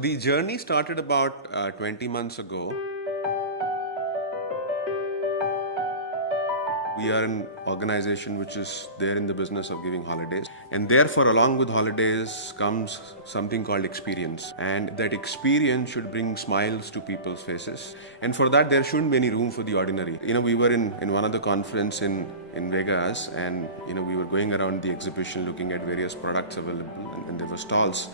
The journey started about 20 months ago. We are an organization which is there in the business of giving holidays. And therefore, along with holidays comes something called experience. And that experience should bring smiles to people's faces. And for that, there shouldn't be any room for the ordinary. We were in one of the conference in Vegas, and, we were going around the exhibition looking at various products available, and there were stalls.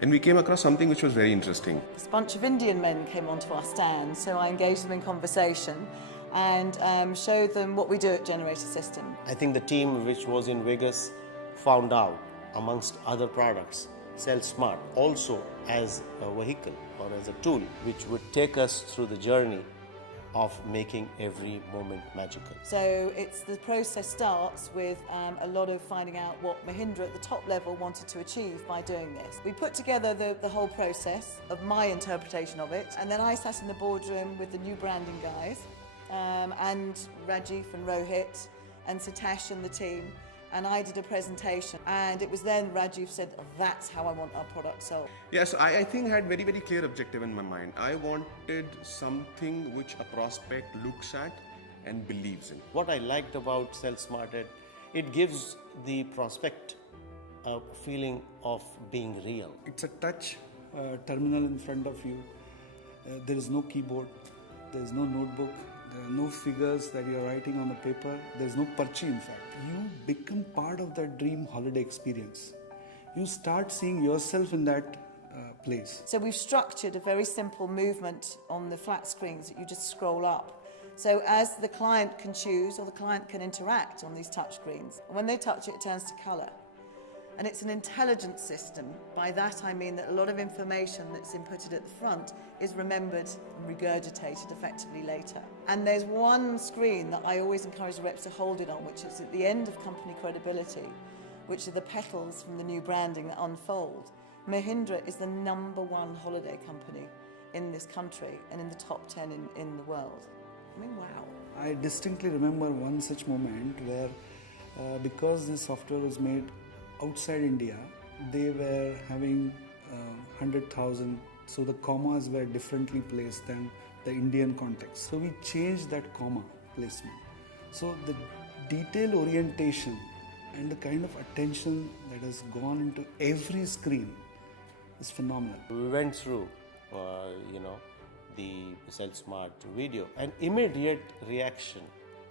And we came across something which was very interesting. This bunch of Indian men came onto our stand, so I engaged them in conversation and showed them what we do at Generator System. I think the team which was in Vegas found out, amongst other products, Sell Smart also as a vehicle or as a tool which would take us through the journey of making every moment magical. So the process starts with a lot of finding out what Mahindra at the top level wanted to achieve by doing this. We put together the whole process of my interpretation of it, and then I sat in the boardroom with the new branding guys, and Rajiv and Rohit and Satash and the team, and I did a presentation, and it was then Rajiv said, that's how I want our product sold. Yes, I think I had very, very clear objective in my mind. I wanted something which a prospect looks at and believes in. What I liked about Sell Smart, it gives the prospect a feeling of being real. It's a touch terminal in front of you. There is no keyboard, there is no notebook, there are no figures that you're writing on the paper, there's no parchi in fact. You become part of that dream holiday experience. You start seeing yourself in that place. So we've structured a very simple movement on the flat screens that you just scroll up. So as the client can choose, or the client can interact on these touch screens, when they touch it, it turns to colour. And it's an intelligent system. By that I mean that a lot of information that's inputted at the front is remembered and regurgitated effectively later. And there's one screen that I always encourage the reps to hold it on, which is at the end of company credibility, which are the petals from the new branding that unfold. Mahindra is the #1 holiday company in this country and in the top 10 in the world. I mean, wow. I distinctly remember one such moment where because this software was made outside India, they were having 100,000, so the commas were differently placed than the Indian context. So we changed that comma placement. So the detail orientation and the kind of attention that has gone into every screen is phenomenal. We went through, the Sell Smart video, and immediate reaction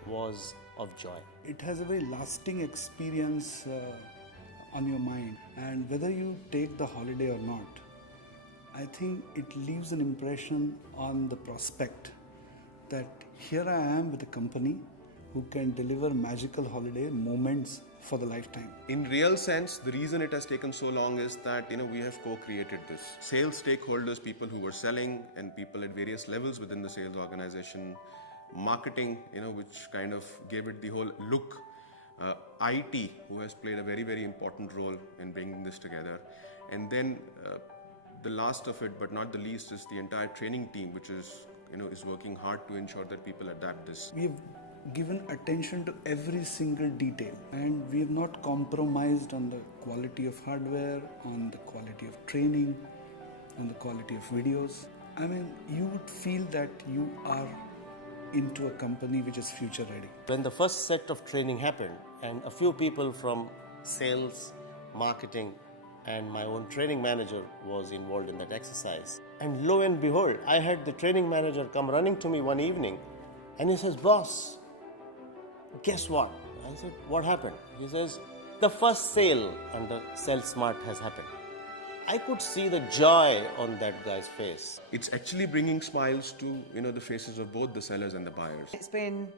was of joy. It has a very lasting experience on your mind, and whether you take the holiday or not, I think it leaves an impression on the prospect that here I am with a company who can deliver magical holiday moments for the lifetime. In real sense, the reason it has taken so long is that we have co-created this. Sales stakeholders, people who were selling, and people at various levels within the sales organization, marketing, which kind of gave it the whole look. IT, who has played a very, very important role in bringing this together. And then the last of it, but not the least, is the entire training team, which is working hard to ensure that people adapt this. We have given attention to every single detail, and we have not compromised on the quality of hardware, on the quality of training, on the quality of videos. I mean, you would feel that you are into a company which is future ready. When the first set of training happened, and a few people from sales, marketing, and my own training manager was involved in that exercise. And lo and behold, I had the training manager come running to me one evening, and he says, "Boss, guess what?" I said, "What happened?" He says, "The first sale under Sell Smart has happened." I could see the joy on that guy's face. It's actually bringing smiles to the faces of both the sellers and the buyers. It's been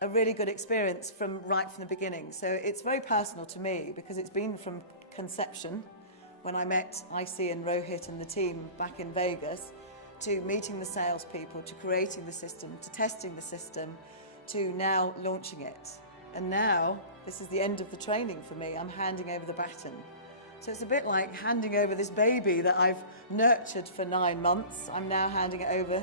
a really good experience right from the beginning. So it's very personal to me because it's been from conception, when I met IC and Rohit and the team back in Vegas, to meeting the salespeople, to creating the system, to testing the system, to now launching it. And now, this is the end of the training for me. I'm handing over the baton. So it's a bit like handing over this baby that I've nurtured for 9 months. I'm now handing it over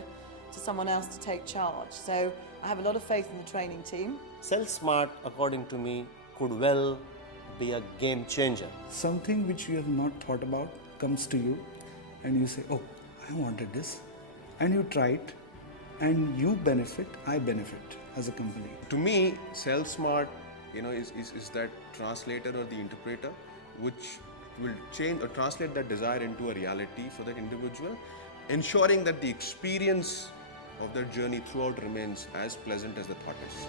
to someone else to take charge. So I have a lot of faith in the training team. Sell Smart, according to me, could well be a game changer. Something which you have not thought about comes to you and you say, oh, I wanted this, and you try it, and you benefit, I benefit as a company. To me, Sell Smart, is that translator or the interpreter which will change or translate that desire into a reality for that individual, ensuring that the experience of their journey throughout remains as pleasant as the thought is.